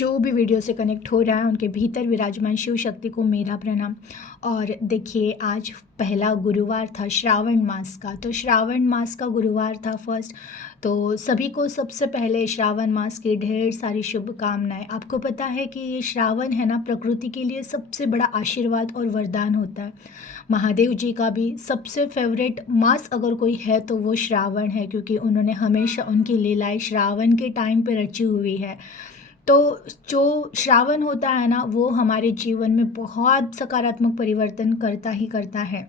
जो भी वीडियो से कनेक्ट हो रहा है उनके भीतर विराजमान शिव शक्ति को मेरा प्रणाम। और देखिए, आज पहला गुरुवार था श्रावण मास का, तो श्रावण मास का गुरुवार था फर्स्ट। तो सभी को सबसे पहले श्रावण मास की ढेर सारी शुभकामनाएं। आपको पता है कि ये श्रावण है ना, प्रकृति के लिए सबसे बड़ा आशीर्वाद और वरदान होता है। महादेव जी का भी सबसे फेवरेट मास अगर कोई है तो वो श्रावण है, क्योंकि उन्होंने हमेशा उनकी लीलाएं श्रावण के टाइम पे रची हुई है। तो जो श्रावण होता है ना, वो हमारे जीवन में बहुत सकारात्मक परिवर्तन करता ही करता है।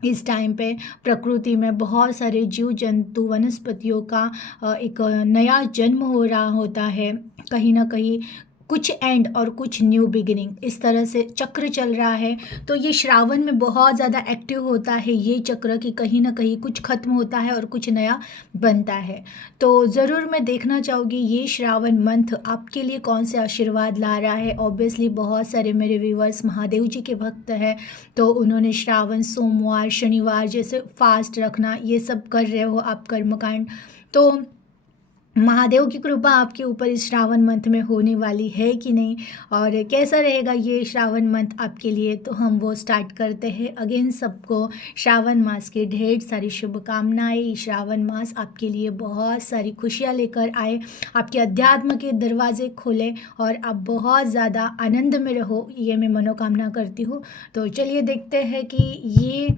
इस टाइम पे प्रकृति में बहुत सारे जीव जंतु वनस्पतियों का एक नया जन्म हो रहा होता है। कहीं ना कहीं कुछ एंड और कुछ न्यू बिगिनिंग, इस तरह से चक्र चल रहा है। तो ये श्रावण में बहुत ज़्यादा एक्टिव होता है ये चक्र, कि कहीं ना कहीं कुछ खत्म होता है और कुछ नया बनता है। तो ज़रूर मैं देखना चाहूँगी ये श्रावण मंथ आपके लिए कौन से आशीर्वाद ला रहा है। ऑब्वियसली बहुत सारे मेरे व्यूवर्स महादेव जी के भक्त हैं, तो उन्होंने श्रावण सोमवार शनिवार जैसे फास्ट रखना ये सब कर रहे हो आप कर्मकांड। तो महादेव की कृपा आपके ऊपर इस श्रावण मंथ में होने वाली है कि नहीं, और कैसा रहेगा ये श्रावण मंथ आपके लिए, तो हम वो स्टार्ट करते हैं। अगेन सबको श्रावण मास की ढेर सारी शुभकामनाएं। श्रावण मास आपके लिए बहुत सारी खुशियाँ लेकर आए, आपके अध्यात्म के दरवाजे खोले और आप बहुत ज़्यादा आनंद में रहो, ये मैं मनोकामना करती हूँ। तो चलिए देखते हैं कि ये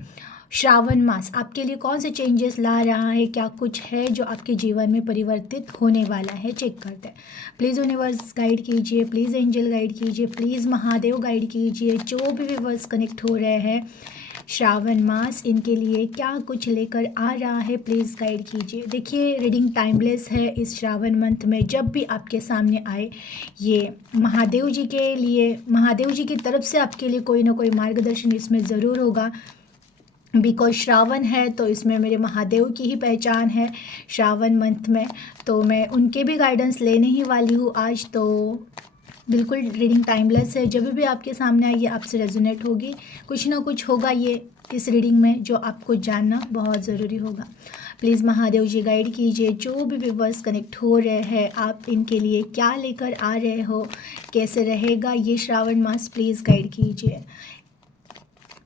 श्रावण मास आपके लिए कौन से चेंजेस ला रहा है, क्या कुछ है जो आपके जीवन में परिवर्तित होने वाला है, चेक करते हैं। प्लीज़ यूनिवर्स गाइड कीजिए, प्लीज़ एंजल गाइड कीजिए, प्लीज़ महादेव गाइड कीजिए। जो भी व्यूवर्स कनेक्ट हो रहे हैं श्रावण मास, इनके लिए क्या कुछ लेकर आ रहा है, प्लीज़ गाइड कीजिए। देखिए, रीडिंग टाइमलेस है इस श्रावण मंथ में। जब भी आपके सामने आए ये महादेव जी के लिए, महादेव जी की तरफ से आपके लिए कोई ना कोई मार्गदर्शन इसमें ज़रूर होगा। बिकॉज श्रावण है तो इसमें मेरे महादेव की ही पहचान है श्रावण मंथ में, तो मैं उनके भी गाइडेंस लेने ही वाली हूँ आज। तो बिल्कुल रीडिंग टाइमलेस है, जब भी आपके सामने आई ये आपसे रेजोनेट होगी। कुछ ना कुछ होगा ये इस रीडिंग में जो आपको जानना बहुत ज़रूरी होगा। प्लीज़ महादेव जी गाइड कीजिए। जो भी व्यूवर्स कनेक्ट हो रहे हैं, आप इनके लिए क्या लेकर आ रहे हो, कैसे रहेगा ये श्रावण मास, प्लीज़ गाइड कीजिए।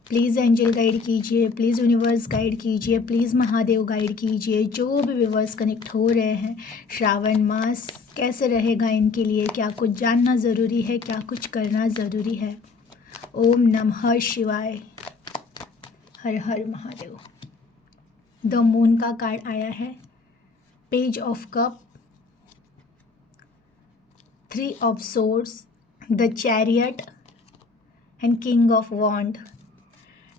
प्लीज़ एंजल गाइड कीजिए, प्लीज़ यूनिवर्स गाइड कीजिए, प्लीज़ महादेव गाइड कीजिए। जो भी व्यूवर्स कनेक्ट हो रहे हैं, श्रावण मास कैसे रहेगा इनके लिए, क्या कुछ जानना ज़रूरी है, क्या कुछ करना ज़रूरी है। ओम नमः शिवाय, हर हर महादेव। द मून का कार्ड आया है, page of cup, 3 of swords, the chariot and king of wand.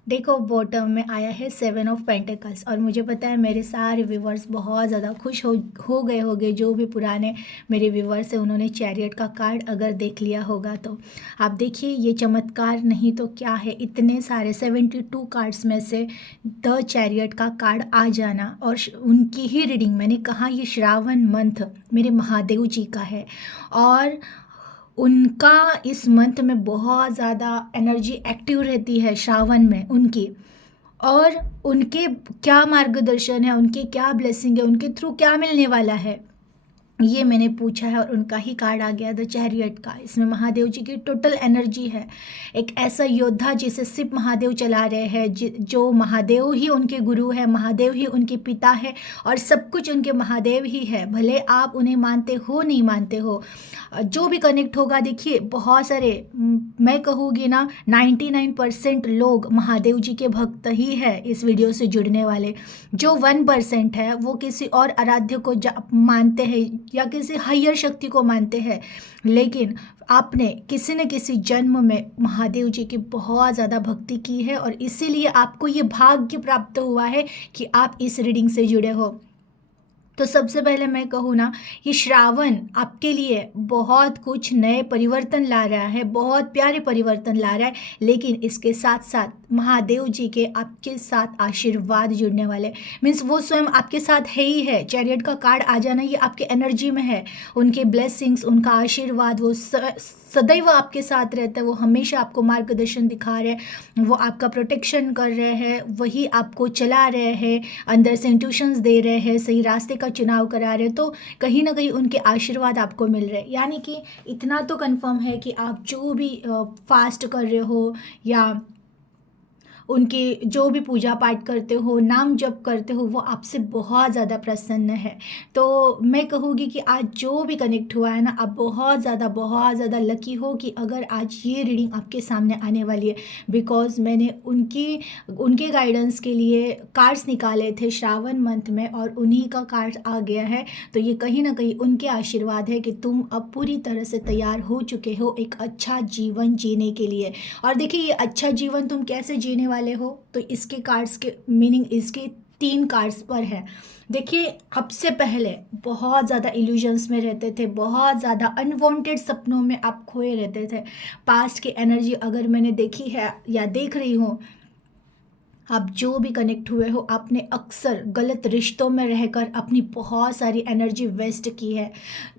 Deck of bottom में आया है 7 ऑफ पेंटिकल्स। और मुझे पता है मेरे सारे व्यूवर्स बहुत ज़्यादा खुश हो गए होंगे। जो भी पुराने मेरे व्यूवर्स हैं उन्होंने चैरियट का कार्ड अगर देख लिया होगा, तो आप देखिए ये चमत्कार नहीं तो क्या है, इतने सारे 72 कार्ड्स में से द चैरियट का कार्ड आ जाना। और उनकी ही रीडिंग, मैंने कहा ये श्रावण मंथ मेरे महादेव जी का है, और उनका इस मंथ में बहुत ज़्यादा एनर्जी एक्टिव रहती है श्रावण में उनकी। और उनके क्या मार्गदर्शन है, उनके क्या ब्लेसिंग है, उनके थ्रू क्या मिलने वाला है, ये मैंने पूछा है और उनका ही कार्ड आ गया द चैरियट का। इसमें महादेव जी की टोटल एनर्जी है, एक ऐसा योद्धा जिसे सिर्फ महादेव चला रहे हैं, जो महादेव ही उनके गुरु है, महादेव ही उनके पिता है, और सब कुछ उनके महादेव ही है। भले आप उन्हें मानते हो नहीं मानते हो, जो भी कनेक्ट होगा, देखिए बहुत सारे, मैं कहूँगी ना 99% लोग महादेव जी के भक्त ही है इस वीडियो से जुड़ने वाले। जो 1% है वो किसी और आराध्य को मानते हैं या किसी हायर शक्ति को मानते हैं, लेकिन आपने किसी न किसी जन्म में महादेव जी की बहुत ज़्यादा भक्ति की है, और इसीलिए आपको ये भाग्य प्राप्त हुआ है कि आप इस रीडिंग से जुड़े हो। तो सबसे पहले मैं कहूँ ना, ये श्रावण आपके लिए बहुत कुछ नए परिवर्तन ला रहा है, बहुत प्यारे परिवर्तन ला रहा है, लेकिन इसके साथ साथ महादेव जी के आपके साथ आशीर्वाद जुड़ने वाले, मीन्स वो स्वयं आपके साथ है ही है। चैरियट का कार्ड आ जाना ये आपके एनर्जी में है, उनके ब्लेसिंग्स, उनका आशीर्वाद, वो सदैव आपके साथ रहता है, वो हमेशा आपको मार्गदर्शन दिखा रहे हैं, वो आपका प्रोटेक्शन कर रहे हैं, वही आपको चला रहे हैं, अंदर से इंट्यूशंस दे रहे हैं, सही रास्ते का का चुनाव करा रहे हैं, तो कहीं ना कहीं उनके आशीर्वाद आपको मिल रहे हैं। यानी कि इतना तो कंफर्म है कि आप जो भी फास्ट कर रहे हो या उनके जो भी पूजा पाठ करते हो, नाम जप करते हो, वो आपसे बहुत ज़्यादा प्रसन्न है। तो मैं कहूँगी कि आज जो भी कनेक्ट हुआ है ना, आप बहुत ज़्यादा लकी हो कि अगर आज ये रीडिंग आपके सामने आने वाली है। बिकॉज़ मैंने उनके गाइडेंस के लिए कार्ड्स निकाले थे श्रावण मंथ में, और उन्हीं का कार्ड आ गया है। तो ये कहीं न कहीं उनके आशीर्वाद है कि तुम अब पूरी तरह से तैयार हो चुके हो एक अच्छा जीवन जीने के लिए। और देखिए, ये अच्छा जीवन तुम कैसे जीने वाले हो, तो इसके कार्ड्स के मीनिंग इसके 3 कार्ड्स पर है। देखिए, अब से पहले बहुत ज़्यादा इल्यूजन्स में रहते थे, बहुत ज़्यादा अनवांटेड सपनों में आप खोए रहते थे। पास्ट की एनर्जी अगर मैंने देखी है या देख रही हूँ, आप जो भी कनेक्ट हुए हो, आपने अक्सर गलत रिश्तों में रहकर अपनी बहुत सारी एनर्जी वेस्ट की है।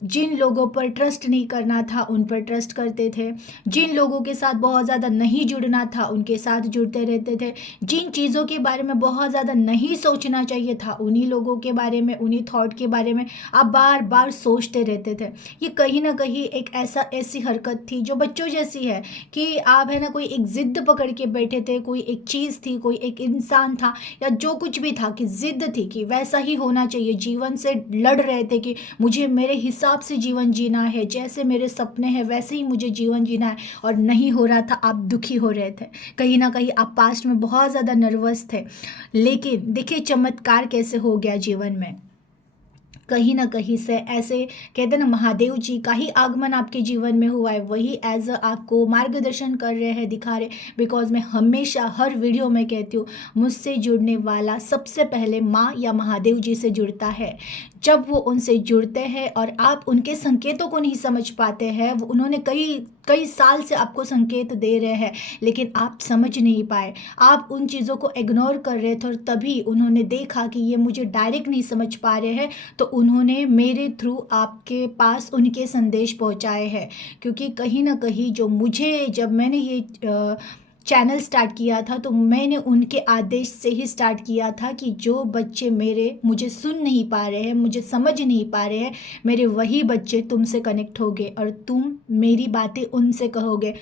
जिन लोगों पर ट्रस्ट नहीं करना था उन पर ट्रस्ट करते थे, जिन लोगों के साथ बहुत ज़्यादा नहीं जुड़ना था उनके साथ जुड़ते रहते थे, जिन चीज़ों के बारे में बहुत ज़्यादा नहीं सोचना चाहिए था उन्हीं लोगों के बारे में, उन्हीं थॉट के बारे में आप बार बार सोचते रहते थे। ये कहीं ना कहीं एक ऐसी हरकत थी जो बच्चों जैसी है, कि आप है ना कोई एक जिद पकड़ के बैठे थे, कोई एक चीज़ थी, कोई एक इंसान था, या जो कुछ भी था, कि जिद थी कि वैसा ही होना चाहिए। जीवन से लड़ रहे थे कि मुझे मेरे हिसाब से जीवन जीना है, जैसे मेरे सपने हैं वैसे ही मुझे जीवन जीना है, और नहीं हो रहा था। आप दुखी हो रहे थे, कहीं ना कहीं आप पास्ट में बहुत ज़्यादा नर्वस थे। लेकिन देखिए, चमत्कार कैसे हो गया जीवन में। कहीं न कहीं से ऐसे कहते हैं ना, महादेव जी का ही आगमन आपके जीवन में हुआ है, वही एज़ अ आपको मार्गदर्शन कर रहे हैं, दिखा रहे। बिकॉज़ मैं हमेशा हर वीडियो में कहती हूँ, मुझसे जुड़ने वाला सबसे पहले माँ या महादेव जी से जुड़ता है। जब वो उनसे जुड़ते हैं और आप उनके संकेतों को नहीं समझ पाते हैं, वो उन्होंने कई कई साल से आपको संकेत दे रहे हैं, लेकिन आप समझ नहीं पाए। आप उन चीज़ों को इग्नोर कर रहे थे, और तभी उन्होंने देखा कि ये मुझे डायरेक्ट नहीं समझ पा रहे हैं, तो उन्होंने मेरे थ्रू आपके पास उनके संदेश पहुंचाए हैं। क्योंकि कहीं ना कहीं जब मैंने ये चैनल स्टार्ट किया था, तो मैंने उनके आदेश से ही स्टार्ट किया था कि जो बच्चे मेरे मुझे सुन नहीं पा रहे हैं, मुझे समझ नहीं पा रहे हैं, मेरे वही बच्चे तुमसे कनेक्ट होंगे और तुम मेरी बातें उनसे कहोगे।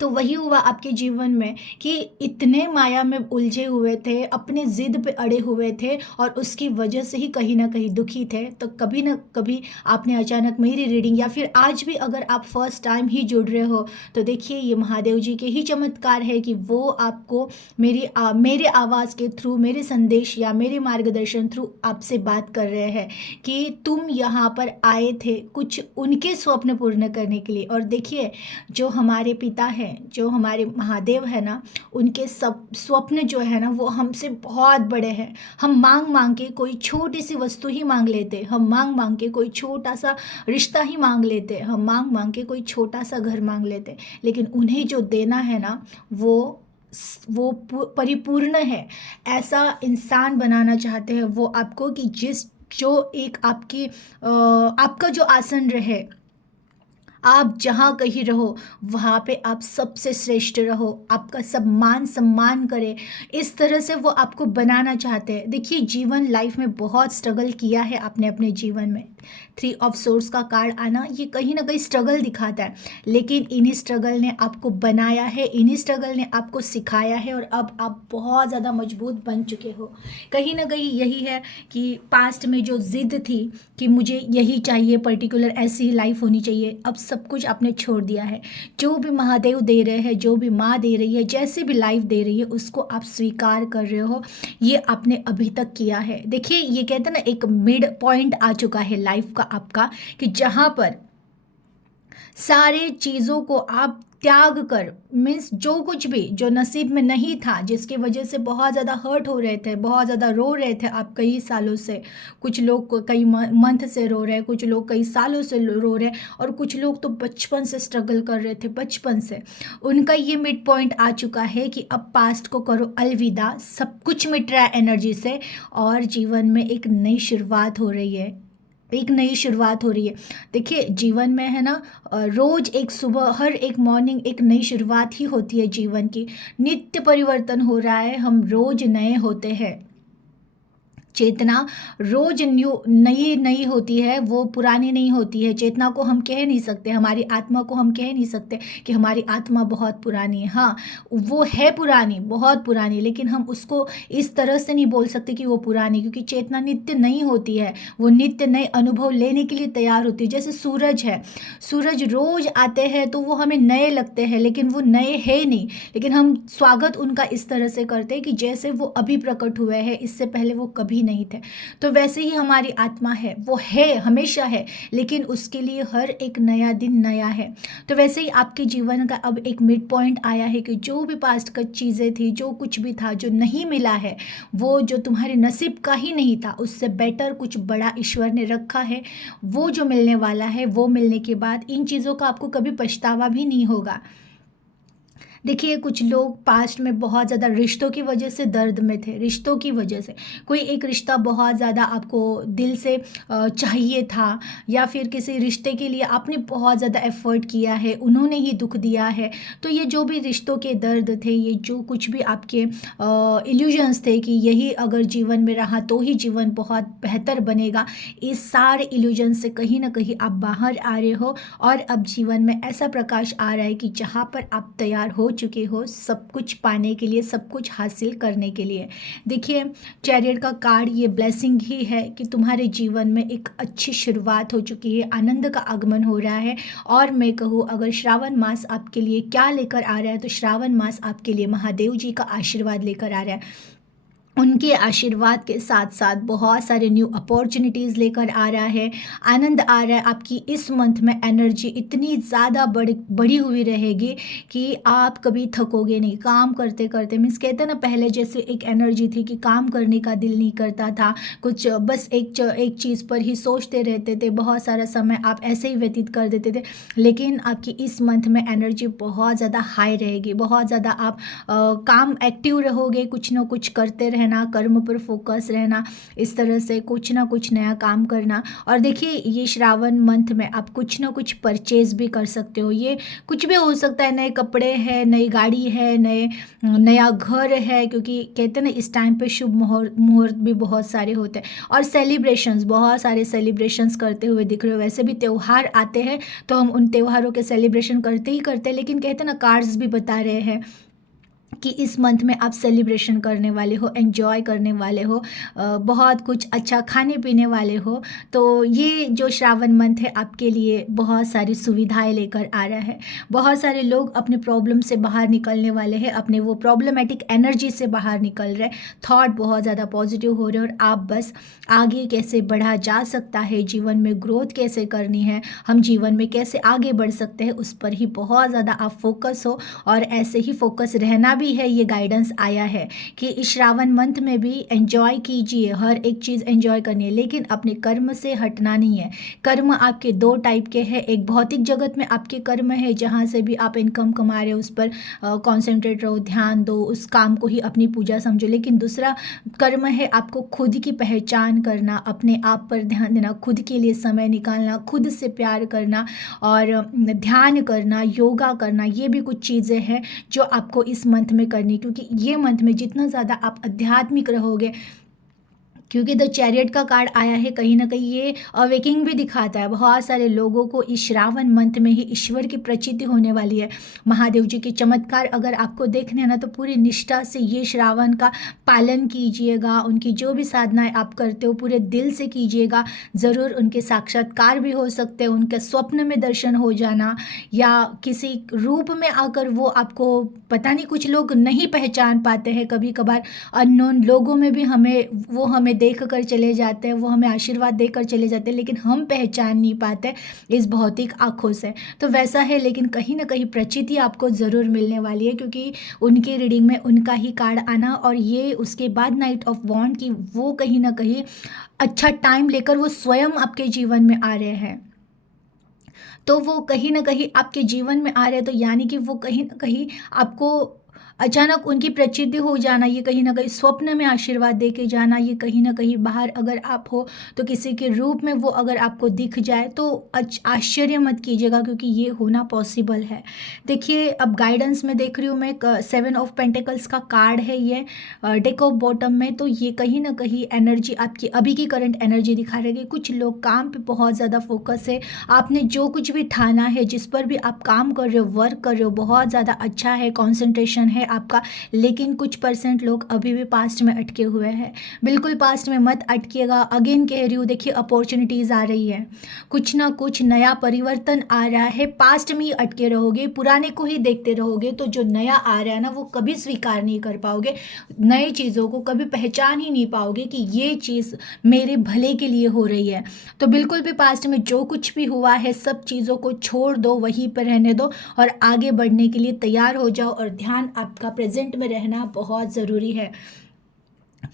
तो वही हुआ आपके जीवन में, कि इतने माया में उलझे हुए थे, अपने ज़िद पे अड़े हुए थे, और उसकी वजह से ही कहीं न कहीं दुखी थे। तो कभी न कभी आपने अचानक मेरी रीडिंग, या फिर आज भी अगर आप फर्स्ट टाइम ही जुड़ रहे हो, तो देखिए, ये महादेव जी के ही चमत्कार है कि वो आपको मेरे आवाज़ के थ्रू, मेरे संदेश या मेरे मार्गदर्शन थ्रू आपसे बात कर रहे हैं कि तुम यहाँ पर आए थे कुछ उनके स्वप्न पूर्ण करने के लिए। और देखिए, जो हमारे पिता हैं, जो हमारे महादेव है ना, उनके सब स्वप्न जो है ना, वो हमसे बहुत बड़े हैं। हम मांग मांग के कोई छोटी सी वस्तु ही मांग लेते, हम मांग मांग के कोई छोटा सा रिश्ता ही मांग लेते, हम मांग मांग के कोई छोटा सा घर मांग लेते, लेकिन उन्हें जो देना है ना, परिपूर्ण है। ऐसा इंसान बनाना चाहते हैं वो आपको, कि जो एक आपका जो आसन रहे, आप जहाँ कहीं रहो वहाँ पे आप सबसे श्रेष्ठ रहो, आपका सब मान सम्मान करे, इस तरह से वो आपको बनाना चाहते हैं। देखिए, जीवन लाइफ में बहुत स्ट्रगल किया है आपने अपने जीवन में। 3 ऑफ सोर्स का कार्ड आना, ये कहीं ना कहीं स्ट्रगल दिखाता है, लेकिन इन्हीं स्ट्रगल ने आपको बनाया है, इन्हीं स्ट्रगल ने आपको सिखाया है, और अब आप बहुत ज़्यादा मजबूत बन चुके हो। कहीं ना कहीं यही है कि पास्ट में जो ज़िद थी कि मुझे यही चाहिए, पर्टिकुलर ऐसी लाइफ होनी चाहिए, अब सब कुछ आपने छोड़ दिया है। जो भी महादेव दे रहे हैं, जो भी माँ दे रही है, जैसे भी लाइफ दे रही है, उसको आप स्वीकार कर रहे हो। ये आपने अभी तक किया है। देखिए, ये कहते हैं ना, एक मिड पॉइंट आ चुका है लाइफ का आपका, कि जहाँ पर सारे चीज़ों को आप त्याग कर, मीन्स जो कुछ भी जो नसीब में नहीं था, जिसकी वजह से बहुत ज़्यादा हर्ट हो रहे थे, बहुत ज़्यादा रो रहे थे आप कई सालों से, कुछ लोग कई मंथ से रो रहे हैं, कुछ लोग कई सालों से रो रहे हैं, और कुछ लोग तो बचपन से स्ट्रगल कर रहे थे, बचपन से। उनका ये मिड पॉइंट आ चुका है कि अब पास्ट को करो अलविदा, सब कुछ मिट रहा है एनर्जी से, और जीवन में एक नई शुरुआत हो रही है, एक नई शुरुआत हो रही है। देखिए, जीवन में है ना, रोज एक सुबह, हर एक मॉर्निंग एक नई शुरुआत ही होती है जीवन की। नित्य परिवर्तन हो रहा है, हम रोज नए होते हैं। चेतना रोज न्यू नई नई होती है, वो पुरानी नहीं होती है। चेतना को हम कह नहीं सकते, हमारी आत्मा को हम कह नहीं सकते कि हमारी आत्मा बहुत पुरानी है। हाँ, वो है पुरानी, बहुत पुरानी, लेकिन हम उसको इस तरह से नहीं बोल सकते कि वो पुरानी, क्योंकि चेतना नित्य नई होती है। वो नित्य नए अनुभव लेने के लिए तैयार होती है। जैसे सूरज है, सूरज रोज आते हैं तो वो हमें नए लगते हैं, लेकिन वो नए है नहीं। लेकिन हम स्वागत उनका इस तरह से करते हैं कि जैसे वो अभी प्रकट हुए हैं, इससे पहले वो कभी नहीं थे। तो वैसे ही हमारी आत्मा है, वो है, हमेशा है, लेकिन उसके लिए हर एक नया दिन नया है। तो वैसे ही आपके जीवन का अब एक मिड पॉइंट आया है कि जो भी पास्ट का चीज़ें थी, जो कुछ भी था, जो नहीं मिला है, वो जो तुम्हारे नसीब का ही नहीं था, उससे बेटर कुछ बड़ा ईश्वर ने रखा है। वो जो मिलने वाला है, वो मिलने के बाद इन चीज़ों का आपको कभी पछतावा भी नहीं होगा। देखिए, कुछ लोग पास्ट में बहुत ज़्यादा रिश्तों की वजह से दर्द में थे, रिश्तों की वजह से। कोई एक रिश्ता बहुत ज़्यादा आपको दिल से चाहिए था, या फिर किसी रिश्ते के लिए आपने बहुत ज़्यादा एफ़र्ट किया है, उन्होंने ही दुख दिया है। तो ये जो भी रिश्तों के दर्द थे, ये जो कुछ भी आपके इल्यूजन्स थे कि यही अगर जीवन में रहा तो ही जीवन बहुत बेहतर बनेगा, इस सारे इल्यूजन से कहीं ना कहीं आप बाहर आ रहे हो। और अब जीवन में ऐसा प्रकाश आ रहा है कि जहाँ पर आप तैयार हो चुके हो सब कुछ पाने के लिए, सब कुछ हासिल करने के लिए। देखिए, चैरियट का कार्ड ये ब्लेसिंग ही है कि तुम्हारे जीवन में एक अच्छी शुरुआत हो चुकी है, आनंद का आगमन हो रहा है। और मैं कहूँ, अगर श्रावण मास आपके लिए क्या लेकर आ रहा है, तो श्रावण मास आपके लिए महादेव जी का आशीर्वाद लेकर आ रहा है। उनके आशीर्वाद के साथ साथ बहुत सारे न्यू अपॉर्चुनिटीज़ लेकर आ रहा है, आनंद आ रहा है। आपकी इस मंथ में एनर्जी इतनी ज़्यादा बढ़ी हुई रहेगी कि आप कभी थकोगे नहीं काम करते करते। मीन्स कहते हैं ना, पहले जैसे एक एनर्जी थी कि काम करने का दिल नहीं करता था, कुछ बस एक चीज़ पर ही सोचते रहते थे, बहुत सारा समय आप ऐसे ही व्यतीत कर देते थे। लेकिन आपकी इस मंथ में एनर्जी बहुत ज़्यादा हाई रहेगी, बहुत ज़्यादा आप काम एक्टिव रहोगे, कुछ ना कुछ करते रहना, कर्म पर फोकस रहना, इस तरह से कुछ ना कुछ नया काम करना। और देखिए, ये श्रावण मंथ में आप कुछ ना कुछ परचेज भी कर सकते हो। ये कुछ भी हो सकता है, नए कपड़े हैं, नई गाड़ी है, नया घर है, क्योंकि कहते हैं ना इस टाइम पे शुभ मुहूर्त भी बहुत सारे होते हैं। और सेलिब्रेशंस, बहुत सारे सेलिब्रेशंस करते हुए दिख रहे हो। वैसे भी त्यौहार आते हैं तो हम उन त्योहारों के सेलिब्रेशन करते ही करते हैं, लेकिन कहते हैं ना, कार्ड्स भी बता रहे हैं कि इस मंथ में आप सेलिब्रेशन करने वाले हो, एंजॉय करने वाले हो, बहुत कुछ अच्छा खाने पीने वाले हो। तो ये जो श्रावण मंथ है आपके लिए बहुत सारी सुविधाएं लेकर आ रहा है। बहुत सारे लोग अपने प्रॉब्लम से बाहर निकलने वाले हैं, अपने वो प्रॉब्लमेटिक एनर्जी से बाहर निकल रहे हैं। थॉट बहुत ज़्यादा पॉजिटिव हो रहे हैं, और आप बस आगे कैसे बढ़ा जा सकता है, जीवन में ग्रोथ कैसे करनी है, हम जीवन में कैसे आगे बढ़ सकते हैं, उस पर ही बहुत ज़्यादा आप फोकस हो। और ऐसे ही फोकस रहना भी है। ये गाइडेंस आया है कि इस श्रावण मंथ में भी एंजॉय कीजिए, हर एक चीज़ एंजॉय करनी है, लेकिन अपने कर्म से हटना नहीं है। कर्म आपके दो टाइप के हैं, एक भौतिक जगत में आपके कर्म है, जहाँ से भी आप इनकम कमा रहे हो उस पर कॉन्सेंट्रेट रहो, ध्यान दो, उस काम को ही अपनी पूजा समझो। लेकिन दूसरा कर्म है आपको खुद की पहचान करना, अपने आप पर ध्यान देना, खुद के लिए समय निकालना, खुद से प्यार करना और ध्यान करना, योगा करना। ये भी कुछ चीज़ें हैं जो आपको इस मंथ में करनी, क्योंकि ये मंथ में जितना ज़्यादा आप आध्यात्मिक रहोगे, क्योंकि द चैरियट का कार्ड आया है, कहीं ना कहीं ये अवेकिंग भी दिखाता है। बहुत सारे लोगों को इस श्रावण मंथ में ही ईश्वर की प्रचिति होने वाली है। महादेव जी के चमत्कार अगर आपको देखने हैं ना, तो पूरी निष्ठा से ये श्रावण का पालन कीजिएगा। उनकी जो भी साधनाएं आप करते हो पूरे दिल से कीजिएगा, ज़रूर उनके साक्षात्कार भी हो सकते हैं, उनके स्वप्न में दर्शन हो जाना, या किसी रूप में आकर वो आपको, पता नहीं, कुछ लोग नहीं पहचान पाते हैं। कभी कभार अननोन लोगों में भी हमें देख कर चले जाते हैं, वो हमें आशीर्वाद देकर चले जाते हैं, लेकिन हम पहचान नहीं पाते इस भौतिक आँखों से। तो वैसा है, लेकिन कहीं ना कहीं प्रचिति आपको ज़रूर मिलने वाली है, क्योंकि उनकी रीडिंग में उनका ही कार्ड आना, और ये उसके बाद नाइट ऑफ वॉन्ड की, वो कहीं ना कहीं अच्छा टाइम लेकर वो स्वयं आपके जीवन में आ रहे हैं। तो वो कहीं ना कहीं आपके जीवन में आ रहे हैं, तो यानी कि वो कहीं ना कहीं आपको अचानक उनकी प्रचिति हो जाना, ये कहीं न कहीं स्वप्न में आशीर्वाद दे के जाना, ये कहीं न कहीं बाहर अगर आप हो तो किसी के रूप में वो अगर आपको दिख जाए तो आश्चर्य मत कीजिएगा, क्योंकि ये होना पॉसिबल है। देखिए अब गाइडेंस में देख रही हूँ मैं, 7 ऑफ पेंटिकल्स का कार्ड है ये डेक ऑफ बॉटम में, तो ये कहीं न कहीं एनर्जी आपकी अभी की करंट एनर्जी दिखा रही है कि कुछ लोग काम पे बहुत ज़्यादा फोकस है। आपने जो कुछ भी ठाना है, जिस पर भी आप काम कर रहे हो, वर्क कर रहे हो, बहुत ज़्यादा अच्छा है, कंसंट्रेशन है आपका। लेकिन कुछ परसेंट लोग अभी भी पास्ट में अटके हुए हैं। बिल्कुल पास्ट में मत अटकिएगा। अगेन कह रही हूँ, देखिए अपॉर्चुनिटीज़ आ रही है, कुछ ना कुछ नया परिवर्तन आ रहा है। पास्ट में ही अटके रहोगे, पुराने को ही देखते रहोगे, तो जो नया आ रहा है ना वो कभी स्वीकार नहीं कर पाओगे। नई चीज़ों को कभी पहचान ही नहीं पाओगे कि ये चीज़ मेरे भले के लिए हो रही है। तो बिल्कुल भी पास्ट में जो कुछ भी हुआ है सब चीज़ों को छोड़ दो, वहीं पर रहने दो और आगे बढ़ने के लिए तैयार हो जाओ, और ध्यान आपका प्रेजेंट में रहना बहुत ज़रूरी है।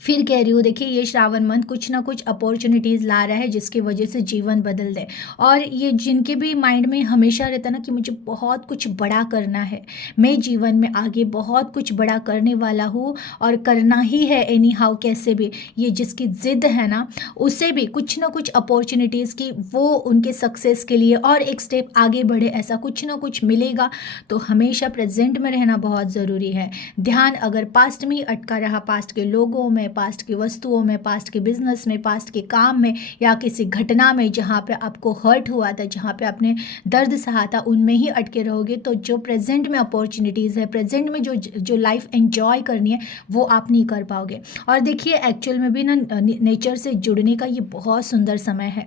फिर कह रही हूँ, देखिए ये श्रावण मंथ कुछ ना कुछ अपॉर्चुनिटीज़ ला रहा है जिसकी वजह से जीवन बदल दे। और ये जिनके भी माइंड में हमेशा रहता है ना कि मुझे बहुत कुछ बड़ा करना है, मैं जीवन में आगे बहुत कुछ बड़ा करने वाला हूँ और करना ही है एनी हाउ, कैसे भी, ये जिसकी ज़िद है ना उसे भी कुछ ना कुछ अपॉर्चुनिटीज़ की वो उनके सक्सेस के लिए और एक स्टेप आगे बढ़े, ऐसा कुछ ना कुछ मिलेगा। तो हमेशा प्रेजेंट में रहना बहुत ज़रूरी है। ध्यान अगर पास्ट में ही अटका रहा, पास्ट के लोगों में, पास्ट की वस्तुओं में, पास्ट के बिजनेस में, पास्ट के काम में, या किसी घटना में जहाँ पे आपको हर्ट हुआ था, जहाँ पे आपने दर्द सहा था, उनमें ही अटके रहोगे तो जो प्रेजेंट में अपॉर्चुनिटीज़ है, प्रेजेंट में जो जो लाइफ एंजॉय करनी है वो आप नहीं कर पाओगे। और देखिए एक्चुअल में भी ना नेचर से जुड़ने का ये बहुत सुंदर समय है।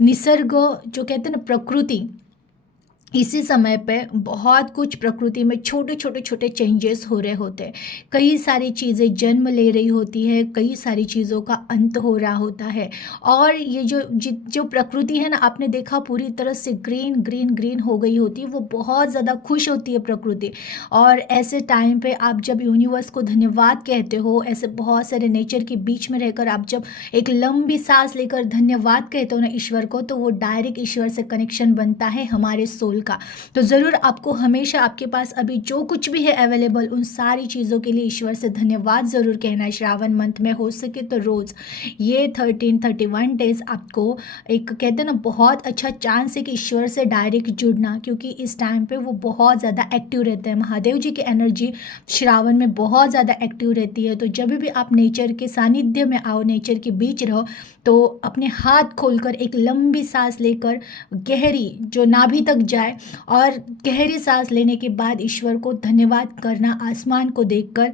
निसर्ग, जो कहते हैं ना प्रकृति, इसी समय पे बहुत कुछ प्रकृति में छोटे छोटे छोटे चेंजेस हो रहे होते हैं। कई सारी चीज़ें जन्म ले रही होती है, कई सारी चीज़ों का अंत हो रहा होता है। और ये जो प्रकृति है ना, आपने देखा पूरी तरह से ग्रीन ग्रीन ग्रीन हो गई होती है, वो बहुत ज़्यादा खुश होती है प्रकृति। और ऐसे टाइम पे आप जब यूनिवर्स को धन्यवाद कहते हो, ऐसे बहुत सारे नेचर के बीच में रहकर आप जब एक लंबी सांस लेकर धन्यवाद कहते हो ना ईश्वर को, तो वो डायरेक्ट ईश्वर से कनेक्शन बनता है हमारे सोल का। तो ज़रूर आपको हमेशा आपके पास अभी जो कुछ भी है अवेलेबल, उन सारी चीज़ों के लिए ईश्वर से धन्यवाद ज़रूर कहना है। श्रावण मंथ में हो सके तो रोज़ ये 31 डेज आपको एक कहते हैं ना बहुत अच्छा चांस है कि ईश्वर से डायरेक्ट जुड़ना, क्योंकि इस टाइम पे वो बहुत ज़्यादा एक्टिव रहते हैं। महादेव जी की एनर्जी श्रावण में बहुत ज़्यादा एक्टिव रहती है। तो जब भी आप नेचर के सानिध्य में आओ, नेचर के बीच रहो, तो अपने हाथ खोलकर एक लंबी सांस लेकर गहरी जो नाभि तक जाए, और गहरी सांस लेने के बाद ईश्वर को धन्यवाद करना आसमान को देखकर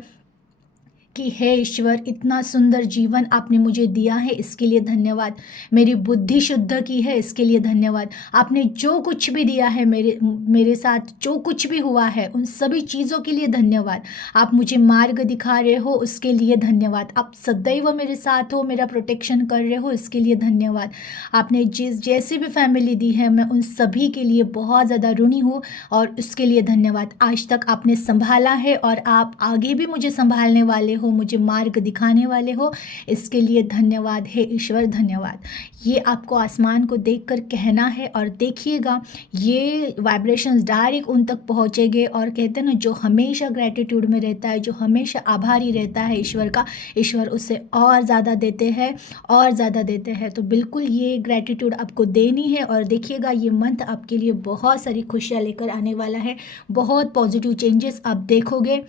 कि हे ईश्वर, इतना सुंदर जीवन आपने मुझे दिया है, इसके लिए धन्यवाद। मेरी बुद्धि शुद्ध की है, इसके लिए धन्यवाद। आपने जो कुछ भी दिया है, मेरे साथ जो कुछ भी हुआ है, उन सभी चीज़ों के लिए धन्यवाद। आप मुझे मार्ग दिखा रहे हो, उसके लिए धन्यवाद। आप सदैव मेरे साथ हो, मेरा प्रोटेक्शन कर रहे हो, इसके लिए धन्यवाद। आपने जैसी भी फैमिली दी है, मैं उन सभी के लिए बहुत ज़्यादा ऋणी हूँ और उसके लिए धन्यवाद। आज तक आपने संभाला है और आप आगे भी मुझे संभालने वाले हो, मुझे मार्ग दिखाने वाले हो, इसके लिए धन्यवाद है ईश्वर, धन्यवाद। ये आपको आसमान को देखकर कहना है, और देखिएगा ये वाइब्रेशंस डायरेक्ट उन तक पहुँचेंगे। और कहते हैं ना, जो हमेशा ग्रैटिट्यूड में रहता है, जो हमेशा आभारी रहता है ईश्वर का, ईश्वर उससे और ज़्यादा देते हैं, और ज़्यादा देते हैं। तो बिल्कुल ये ग्रैटिट्यूड आपको देनी है, और देखिएगा ये मंथ आपके लिए बहुत सारी खुशियाँ लेकर आने वाला है, बहुत पॉजिटिव चेंजेस आप देखोगे।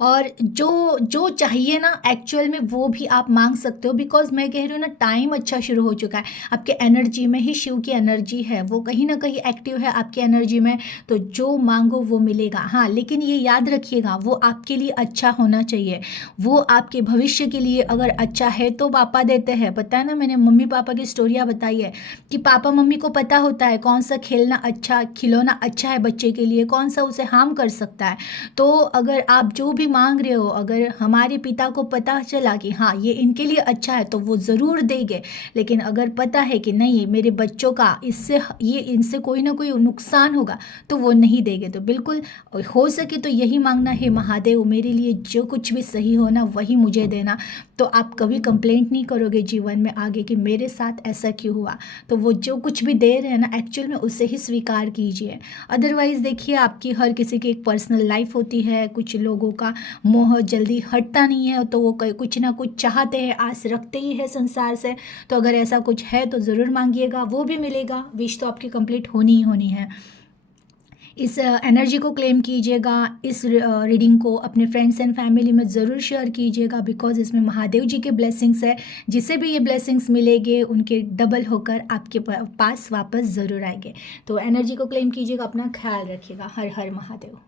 और जो जो चाहिए ना एक्चुअल में वो भी आप मांग सकते हो, बिकॉज मैं कह रही हूँ ना टाइम अच्छा शुरू हो चुका है। आपके एनर्जी में ही शिव की एनर्जी है, वो कहीं ना कहीं एक्टिव है आपकी एनर्जी में, तो जो मांगो वो मिलेगा। हाँ, लेकिन ये याद रखिएगा वो आपके लिए अच्छा होना चाहिए, वो आपके भविष्य के लिए अगर अच्छा है तो पापा देते हैं। पता है ना, मैंने मम्मी पापा की स्टोरियाँ बताई है कि पापा मम्मी को पता होता है कौन सा खेलना अच्छा, खिलौना अच्छा है बच्चे के लिए, कौन सा उसे हार्म कर सकता है। तो अगर आप जो भी मांग रहे हो, अगर हमारे पिता को पता चला कि हाँ ये इनके लिए अच्छा है, तो वो ज़रूर देंगे। लेकिन अगर पता है कि नहीं मेरे बच्चों का इससे ये इनसे कोई ना कोई नुकसान होगा, तो वो नहीं देंगे। तो बिल्कुल हो सके तो यही मांगना है, महादेव मेरे लिए जो कुछ भी सही हो ना वही मुझे देना। तो आप कभी कंप्लेंट नहीं करोगे जीवन में आगे कि मेरे साथ ऐसा क्यों हुआ। तो वो जो कुछ भी दे रहे हैं ना, एक्चुअल में उसे ही स्वीकार कीजिए। अदरवाइज़ देखिए, आपकी हर किसी की एक पर्सनल लाइफ होती है, कुछ लोगों का मोह जल्दी हटता नहीं है, तो वो कुछ ना कुछ चाहते हैं, आस रखते ही है संसार से। तो अगर ऐसा कुछ है तो ज़रूर मांगिएगा, वो भी मिलेगा। विश तो आपकी कंप्लीट होनी ही होनी है। इस एनर्जी को क्लेम कीजिएगा। इस रीडिंग को अपने फ्रेंड्स एंड फैमिली में ज़रूर शेयर कीजिएगा, बिकॉज इसमें महादेव जी के ब्लेसिंग्स है। जिसे भी ये ब्लेसिंग्स मिलेंगे उनके डबल होकर आपके पास वापस ज़रूर आएंगे। तो एनर्जी को क्लेम कीजिएगा, अपना ख्याल रखिएगा। हर हर महादेव।